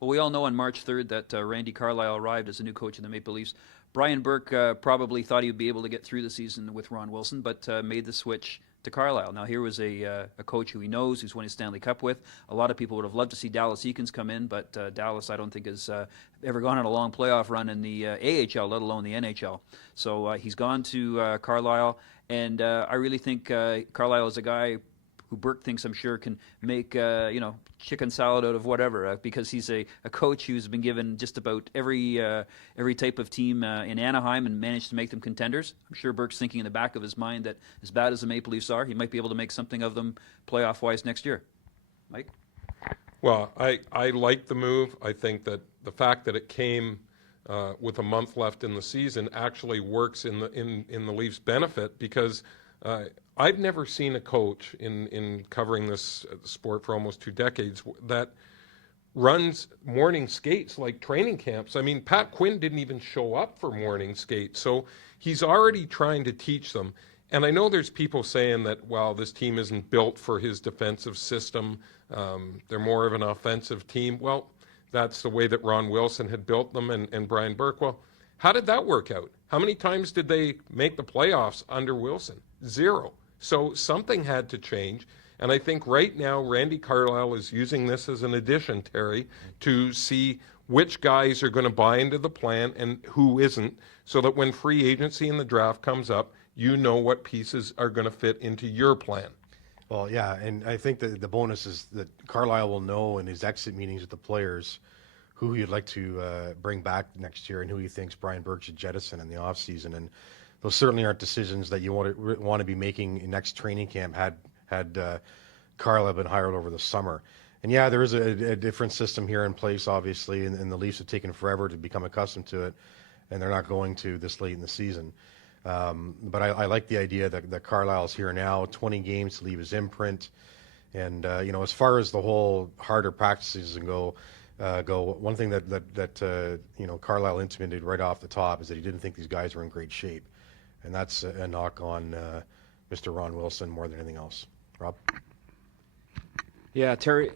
Well, we all know on March 3rd that Randy Carlyle arrived as a new coach of the Maple Leafs. Brian Burke probably thought he would be able to get through the season with Ron Wilson, but made the switch to Carlyle. Now, here was a coach who he knows, who's won a Stanley Cup with. A lot of people would have loved to see Dallas Eakins come in, but Dallas, I don't think, has ever gone on a long playoff run in the AHL, let alone the NHL. So he's gone to Carlyle, and I really think Carlyle is a guy who Burke thinks, I'm sure, can make chicken salad out of whatever, because he's a coach who's been given just about every type of team in Anaheim and managed to make them contenders. I'm sure Burke's thinking in the back of his mind that as bad as the Maple Leafs are, he might be able to make something of them playoff-wise next year. Mike? Well, I like the move. I think that the fact that it came with a month left in the season actually works in the Leafs' benefit, because I've never seen a coach in covering this sport for almost 2 decades that runs morning skates like training camps. I mean, Pat Quinn didn't even show up for morning skates, so he's already trying to teach them. And I know there's people saying that, well, this team isn't built for his defensive system. They're more of an offensive team. Well, that's the way that Ron Wilson had built them and Brian Burke. Well, how did that work out? How many times did they make the playoffs under Wilson? 0. So something had to change. And I think right now Randy Carlyle is using this as an addition, Terry, to see which guys are going to buy into the plan and who isn't, so that when free agency and the draft comes up, you know what pieces are going to fit into your plan. Well, yeah, and I think that the bonus is that Carlyle will know in his exit meetings with the players who he'd like to bring back next year and who he thinks Brian Burke should jettison in the offseason. And those certainly aren't decisions that you want to be making in next training camp had Carlyle been hired over the summer. And yeah, there is a different system here in place, obviously, and the Leafs have taken forever to become accustomed to it, and they're not going to this late in the season. But I like the idea that Carlyle's here now, 20 games to leave his imprint. And, as far as the whole harder practices go, one thing that Carlyle intimated right off the top is that he didn't think these guys were in great shape. And that's a knock on Mr. Ron Wilson more than anything else. Rob? Yeah, Terry's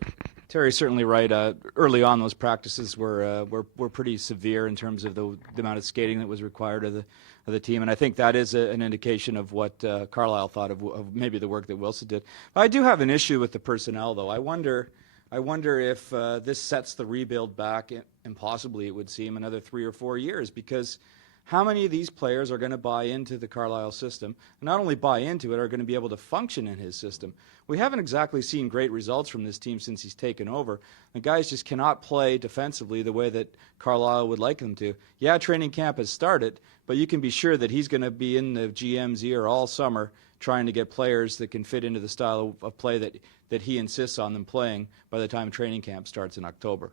certainly right. Early on, those practices were pretty severe in terms of the amount of skating that was required of the team, and I think that is an indication of what Carlyle thought of maybe the work that Wilson did. But I do have an issue with the personnel, though. I wonder if this sets the rebuild back, and possibly it would seem another 3 or 4 years, because how many of these players are going to buy into the Carlyle system, and not only buy into it, are going to be able to function in his system? We haven't exactly seen great results from this team since he's taken over. The guys just cannot play defensively the way that Carlyle would like them to. Yeah, training camp has started, but you can be sure that he's going to be in the GM's ear all summer trying to get players that can fit into the style of play that he insists on them playing by the time training camp starts in October.